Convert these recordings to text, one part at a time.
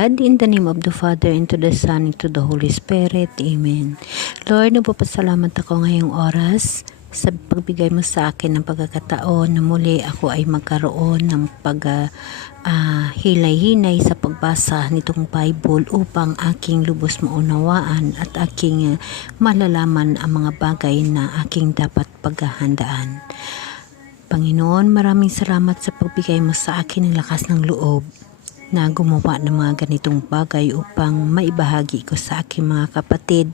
God, in the name of the Father, and to the Son, and to the Holy Spirit. Amen. Lord, nagpapasalamat ako ngayong oras sa pagbigay mo sa akin ng pagkakataon na muli ako ay magkaroon ng hilay-hinay sa pagbasa nitong Bible upang aking lubos maunawaan at aking malalaman ang mga bagay na aking dapat paghahandaan. Panginoon, maraming salamat sa pagbigay mo sa akin ng lakas ng loob na gumawa ng mga ganitong bagay upang maibahagi ko sa aking mga kapatid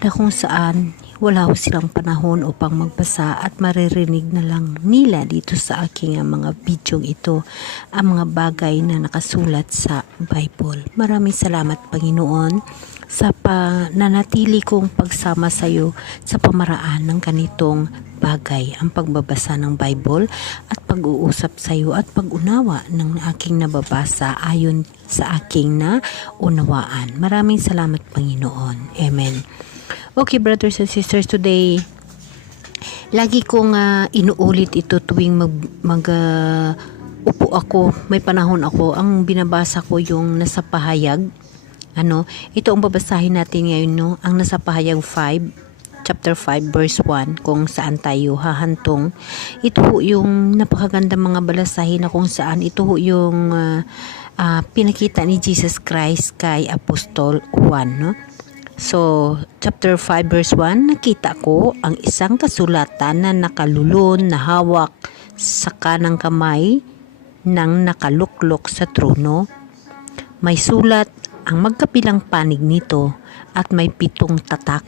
na kung saan wala silang panahon upang magbasa at maririnig na lang nila dito sa aking mga video ito ang mga bagay na nakasulat sa Bible. Maraming salamat, Panginoon, sa nanatili kong pagsama sa iyo sa pamaraan ng ganitong bagay, ang pagbabasa ng Bible at pag-uusap sa iyo at pag-unawa ng aking nababasa ayon sa aking naunawaan. Maraming salamat, Panginoon. Amen. Okay, brothers and sisters, today lagi kong inuulit ito tuwing upo ako, may panahon ako, ang binabasa ko yung nasa pahayag. Ito ang babasahin natin ngayon, no? Ang nasa pahayag 5, chapter 5 verse 1, kung saan tayo hahantong. Ito yung napakagandang mga balasahin na kung saan ito yung pinakita ni Jesus Christ kay Apostol Juan, no? So, chapter 5 verse 1, nakita ko ang isang kasulatan na nakalulon na hawak sa kanang kamay ng nakaluklok sa trono. May sulat ang magkabilang panig nito at may 7 tatak.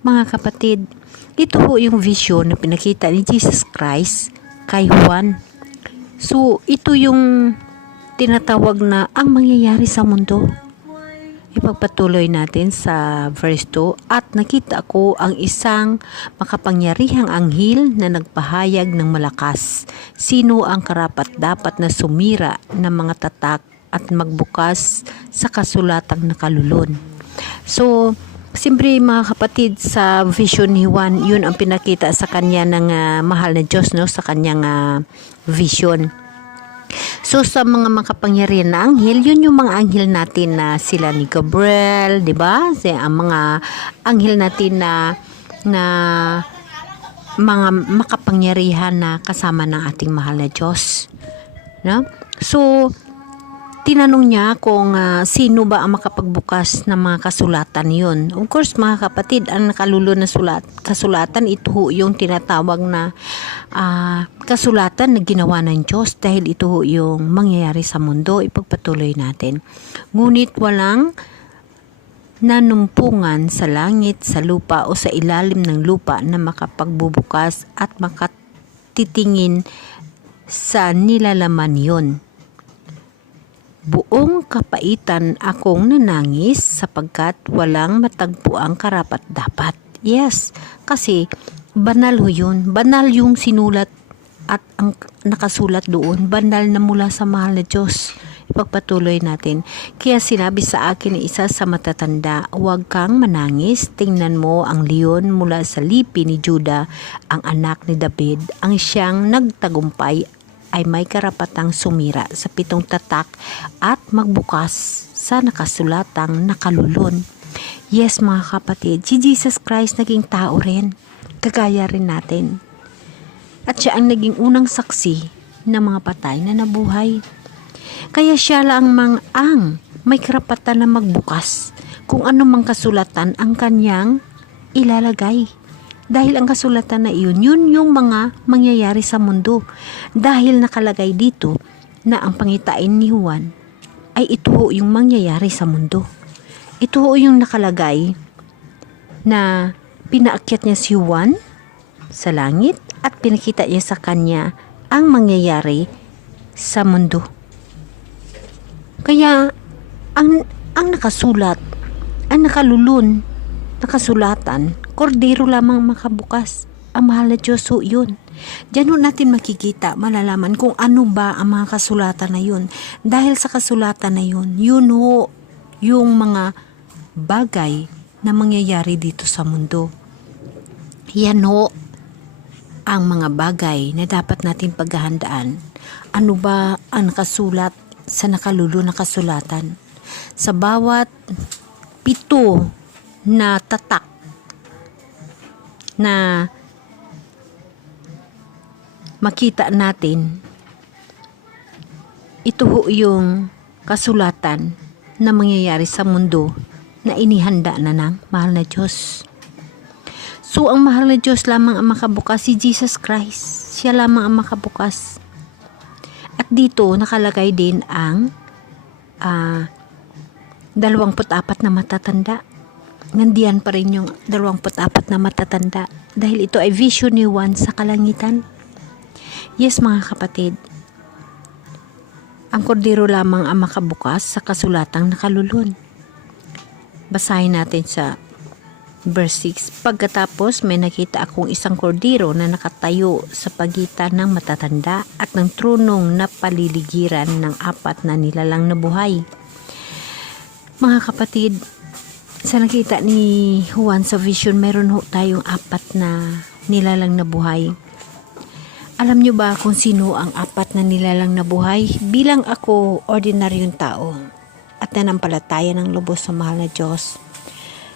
Mga kapatid, ito po yung vision na pinakita ni Jesus Christ kay Juan. So, ito yung tinatawag na ang mangyayari sa mundo. Ipagpatuloy natin sa verse 2, at nakita ko ang isang makapangyarihang anghel na nagpahayag ng malakas. Sino ang karapat-dapat na sumira ng mga tatak at magbukas sa kasulatang nakalulon? So, siyempre mga kapatid, sa vision ni Juan, yun ang pinakita sa kanya ng mahal na Diyos, no? Sa kanyang vision. So sa mga makapangyarihan na anghel, yun yung mga anghel natin na sila ni Gabriel, di ba? Ang mga anghel natin na mga makapangyarihan na kasama ng ating mahal na Diyos, no? So tinanong niya kung sino ba ang makapagbukas ng mga kasulatan yun. Of course, mga kapatid, ang nakalulun na kasulatan, ito yung tinatawag na kasulatan na ginawa ng Diyos dahil ito yung mangyayari sa mundo. Ipagpatuloy natin. Ngunit walang nanumpungan sa langit, sa lupa o sa ilalim ng lupa na makapagbubukas at makatitingin sa nilalaman yun. Buong kapaitan akong nanangis sapagkat walang matagpuang karapat-dapat. Yes, kasi banal ho yun. Banal yung sinulat at ang nakasulat doon. Banal na mula sa mahal na Diyos. Ipagpatuloy natin. Kaya sinabi sa akin ni isa sa matatanda, huwag kang manangis. Tingnan mo ang leon mula sa lipi ni Juda, ang anak ni David, ang siyang nagtagumpay ay may karapatang sumira sa 7 tatak at magbukas sa nakasulatang nakalulon. Yes, mga kapatid, si Jesus Christ naging tao rin, kagaya rin natin. At siya ang naging unang saksi ng mga patay na nabuhay. Kaya siya lang ang may karapatan na magbukas kung ano mang kasulatan ang kanyang ilalagay. Dahil ang kasulatan na iyon, yun yung mga mangyayari sa mundo. Dahil nakalagay dito na ang pangitain ni Juan ay ito yung mangyayari sa mundo. Ito yung nakalagay na pinaakyat niya si Juan sa langit at pinakita niya sa kanya ang mangyayari sa mundo. Kaya ang nakasulat, ang nakalulun, nakasulatan, kordero lamang makabukas. Ang mahal na Diyos ho yun. Diyan natin makikita, malalaman kung ano ba ang mga kasulatan na yun. Dahil sa kasulatan na yun, yun ho yung mga bagay na mangyayari dito sa mundo. Yan ho ang mga bagay na dapat natin paghahandaan. Ano ba ang nakasulat sa nakalulun na kasulatan? sa bawat pito na tatak na makita natin, ito ho yung kasulatan na mangyayari sa mundo na inihanda na ng mahal na Diyos. So, ang mahal na Diyos lamang ang makabukas, si Jesus Christ. Siya lamang ang makabukas. At dito, nakalagay din ang 24 na matatanda. Nandiyan pa rin yung 24 na matatanda. Dahil ito ay vision ni Juan sa kalangitan. Yes, mga kapatid. Ang kordero lamang ang makabukas sa kasulatang nakalulun. Basahin natin sa verse 6. Pagkatapos may nakita akong isang kordero na nakatayo sa pagitan ng matatanda at ng tronong na paliligiran ng 4 na nilalang na buhay. Mga kapatid, sa nakita ni Juan sa vision, meron ho tayong 4 na nilalang na buhay. Alam nyo ba kung sino ang 4 na nilalang na buhay? Bilang ako, ordinaryong tao at nanampalataya ng lubos sa mahal na Diyos,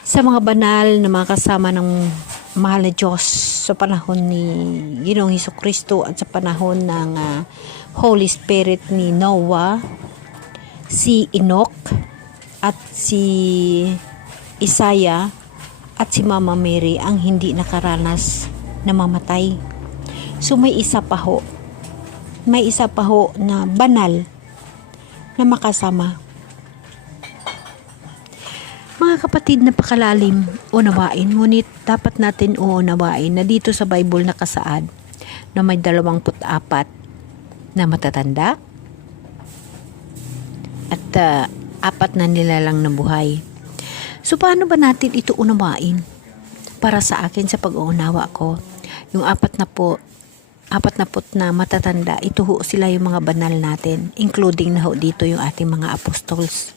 sa mga banal na mga kasama ng mahal na Diyos sa panahon ni Ginoong Hesukristo at sa panahon ng Holy Spirit ni Noah, si Enoch at si Isaiah at si Mama Mary ang hindi nakaranas na mamatay. So may isa pa ho na banal na makasama. Mga kapatid, napakalalim unawain, ngunit dapat natin uunawain na dito sa Bible nakasaad na may 24 na matatanda at 4 na nilalang na buhay. So paano ba natin ito unawain? Para sa akin, sa pag-uunawa ko, yung 40 na matatanda, ito ho sila yung mga banal natin, including na ho dito yung ating mga apostles.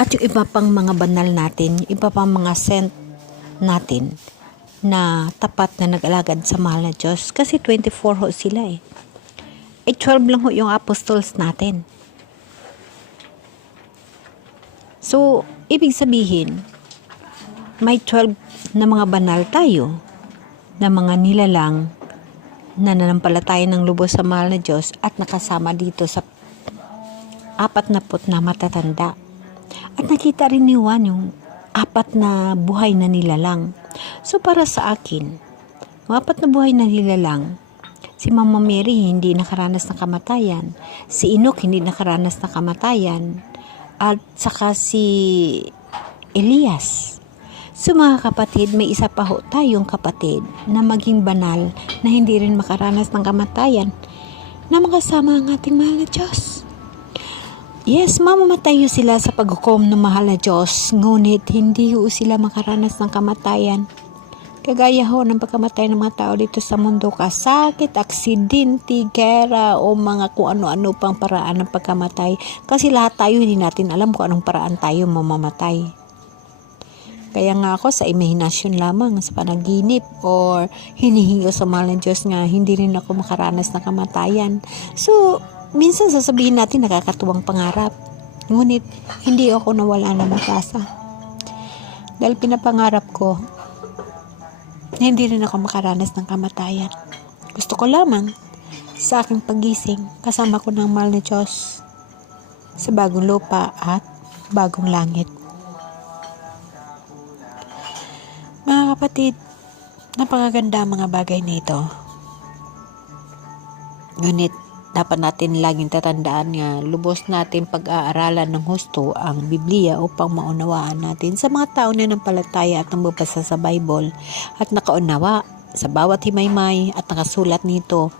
At yung iba pang mga banal natin, yung iba pang mga saint natin na tapat na nag-alagad sa mahal na Diyos. Kasi 24 ho sila eh. 12 lang ho yung apostles natin. So, ibig sabihin, may 12 na mga banal tayo, na mga nilalang na nanampalataya ng lubos sa mahal na Diyos at nakasama dito sa 40 na matatanda. At nakita rin ni Juan yung 4 na buhay na nilalang. So para sa akin, yung 4 na buhay na nilalang, si Mama Mary hindi nakaranas ng kamatayan, si Enoch hindi nakaranas ng kamatayan, at saka si Elias. So mga kapatid, may isa pa ho tayong kapatid na maging banal na hindi rin makaranas ng kamatayan na makasama ang ating mahal na Diyos. Yes, mamamatay sila sa paghukom ng mahal na Diyos, ngunit hindi ho sila makaranas ng kamatayan. Kagaya ho ng pagkamatay ng mga tao dito sa mundo, kasakit, aksidente, gera o mga kung ano-ano pang paraan ng pagkamatay. Kasi lahat tayo hindi natin alam kung anong paraan tayo mamamatay. Kaya nga ako sa imahinasyon lamang, sa panaginip or hinihingi sa mahal ng Diyos nga hindi rin ako makaranas ng kamatayan. So, minsan sasabihin natin nakakatuwang pangarap. Ngunit hindi ako nawala ng pag-asa. Dahil pinapangarap ko na hindi rin ako makaranas ng kamatayan. Gusto ko lamang sa aking pagising kasama ko ng mahal na Diyos sa bagong lupa at bagong langit. Mga kapatid, napakaganda ang mga bagay na ito. Ngunit dapat natin laging tatandaan nga lubos natin pag-aaralan ng husto ang Biblia upang maunawaan natin sa mga tao na nanampalataya at nababasa sa Bible at nakaunawa sa bawat himaymay at nakasulat nito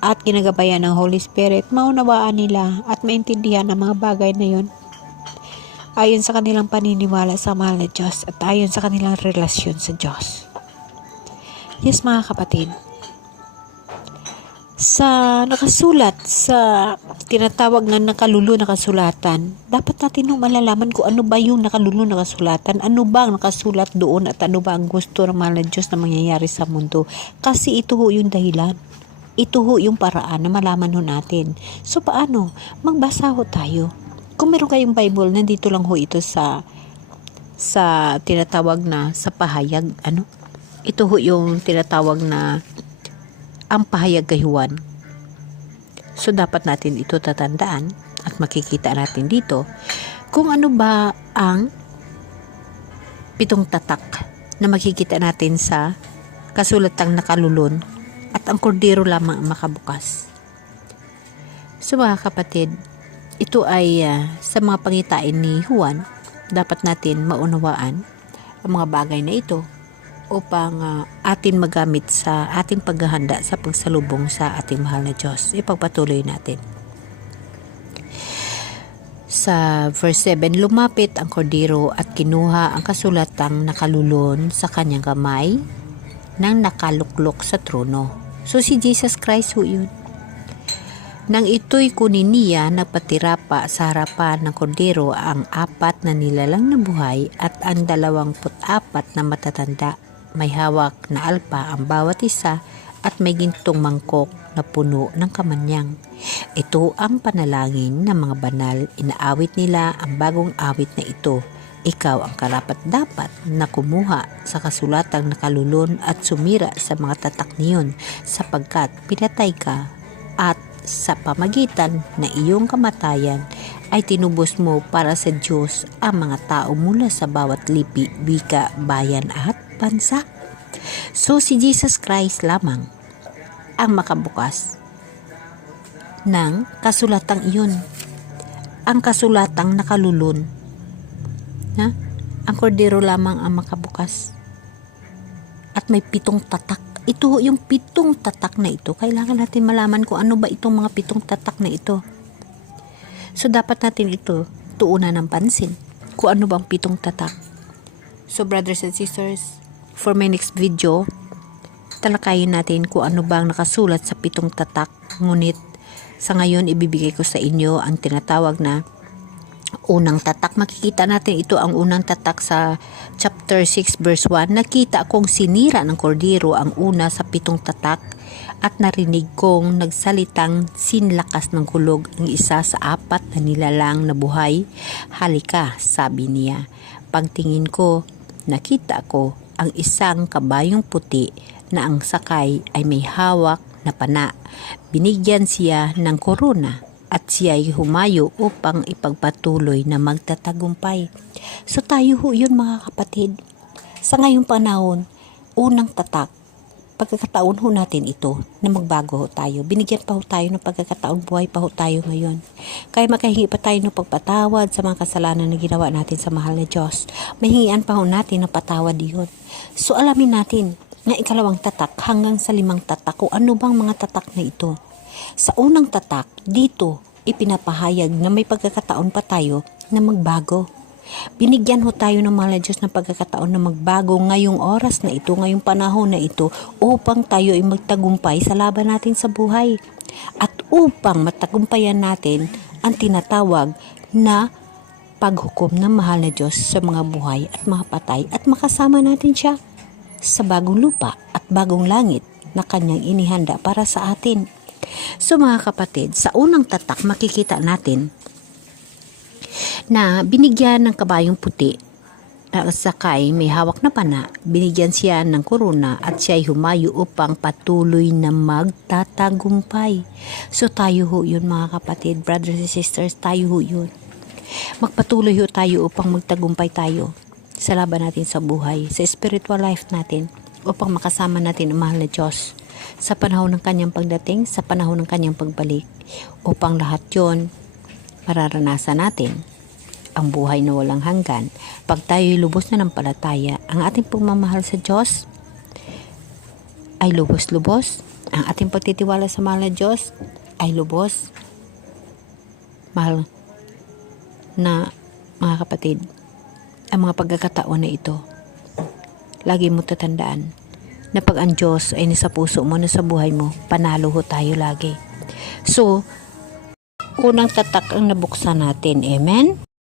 at ginagabayan ng Holy Spirit, maunawaan nila at maintindihan ang mga bagay na yun ayon sa kanilang paniniwala sa mahal na Diyos at ayon sa kanilang relasyon sa Diyos. Yes, mga kapatid, sa nakasulat sa tinatawag na nakalulu na kasulatan, dapat natin malalaman kung ano ba yung nakalulu na kasulatan, ano ba ang nakasulat doon at ano ba ang gusto ng mahal na Diyos na mangyayari sa mundo. Kasi ito ho yung dahilan. Ito ho yung paraan na malaman ho natin. So paano? Magbasa ho tayo. Kung meron kayong Bible, nandito lang ho ito sa tinatawag na sa pahayag. Ito ho yung tinatawag na ang pahayag kay Juan. So dapat natin ito tatandaan at makikita natin dito kung ano ba ang 7 tatak na makikita natin sa kasulatang nakalulun at ang kordero lamang ang makabukas. So mga kapatid, ito ay sa mga pangitain ni Juan, dapat natin maunawaan ang mga bagay na ito upang atin magamit sa ating paghahanda sa pagsalubong sa ating mahal na Diyos. Ipagpatuloy natin. Sa verse 7, lumapit ang kordero at kinuha ang kasulatang nakalulun sa kanyang kamay nang nakaluklok sa trono. So si Jesus Christ ho yun. Nang ito'y kunin niya, nagpatira pa sa harapan ng kordero ang 4 na nilalang na buhay at ang 24 na matatanda. May hawak na alpa ang bawat isa at may gintong mangkok na puno ng kamanyang. Ito ang panalangin ng mga banal. Inaawit nila ang bagong awit na ito. Ikaw ang karapat-dapat na kumuha sa kasulatang nakalulun at sumira sa mga tatak niyon, sapagkat pinatay ka at sa pamagitan na iyong kamatayan ay tinubos mo para sa Diyos ang mga tao mula sa bawat lipi, wika, bayan at bansa. So si Jesus Christ lamang ang makabukas ng kasulatang iyon, ang kasulatang nakalulun. Ang kordero lamang ang makabukas at may 7 tatak. Ito yung 7 tatak na ito. Kailangan natin malaman kung ano ba itong mga 7 tatak na ito. So dapat natin ito tuunan ng pansin kung ano bang 7 tatak. So brothers and sisters, for my next video, talakayin natin kung ano bang nakasulat sa 7 tatak. Ngunit sa ngayon ibibigay ko sa inyo ang tinatawag na unang tatak. Makikita natin ito ang unang tatak sa chapter 6 verse 1. Nakita kong sinira ng kordero ang una sa 7 tatak at narinig kong nagsalitang sinlakas ng kulog ang isa sa 4 na nilalang na buhay. Halika, sabi niya. Pagtingin ko, nakita ko ang isang kabayong puti na ang sakay ay may hawak na pana. Binigyan siya ng korona at siya'y humayo upang ipagpatuloy na magtatagumpay. So tayo ho yun mga kapatid. Sa ngayong panahon, unang tatak, pagkakataon ho natin ito na magbago ho tayo. Binigyan pa ho tayo ng pagkakataon, buhay pa ho tayo ngayon. Kaya makahingi pa tayo ng pagpatawad sa mga kasalanan na ginawa natin sa mahal na Diyos. Mahingian pa ho natin ng patawad yun. So alamin natin na ikalawang tatak hanggang sa 5 tatak kung ano bang mga tatak na ito. Sa unang tatak, dito ipinapahayag na may pagkakataon pa tayo na magbago. Binigyan ho tayo ng mahal na Diyos ng pagkakataon na magbago ngayong oras na ito, ngayong panahon na ito, upang tayo ay magtagumpay sa laban natin sa buhay. At upang matagumpayan natin ang tinatawag na paghukom ng mahal na Diyos sa mga buhay at mga patay at makasama natin siya sa bagong lupa at bagong langit na kanyang inihanda para sa atin. So mga kapatid, sa unang tatak makikita natin na binigyan ng kabayong puti na sakay may hawak na pana, binigyan siya ng korona at siya'y humayo upang patuloy na magtatagumpay. So tayo ho yun mga kapatid, brothers and sisters, tayo ho yun. Magpatuloy ho tayo upang magtagumpay tayo sa laban natin sa buhay, sa spiritual life natin, upang makasama natin ang mahal na Diyos sa panahon ng kanyang pagdating, sa panahon ng kanyang pagbalik, upang lahat yon mararanasan natin ang buhay na walang hanggan. Pag tayo'y lubos na ng palataya, ang ating pagmamahal sa Diyos ay lubos-lubos. Ang ating pagtitiwala sa mahal na Diyos ay lubos. Mahal na mga kapatid, ang mga pagkakataon na ito, lagi mo tatandaan na pag ang Diyos ay nasa puso mo, nasa buhay mo, panalo ho tayo lagi. So, unang tatak ang nabuksan natin. Amen?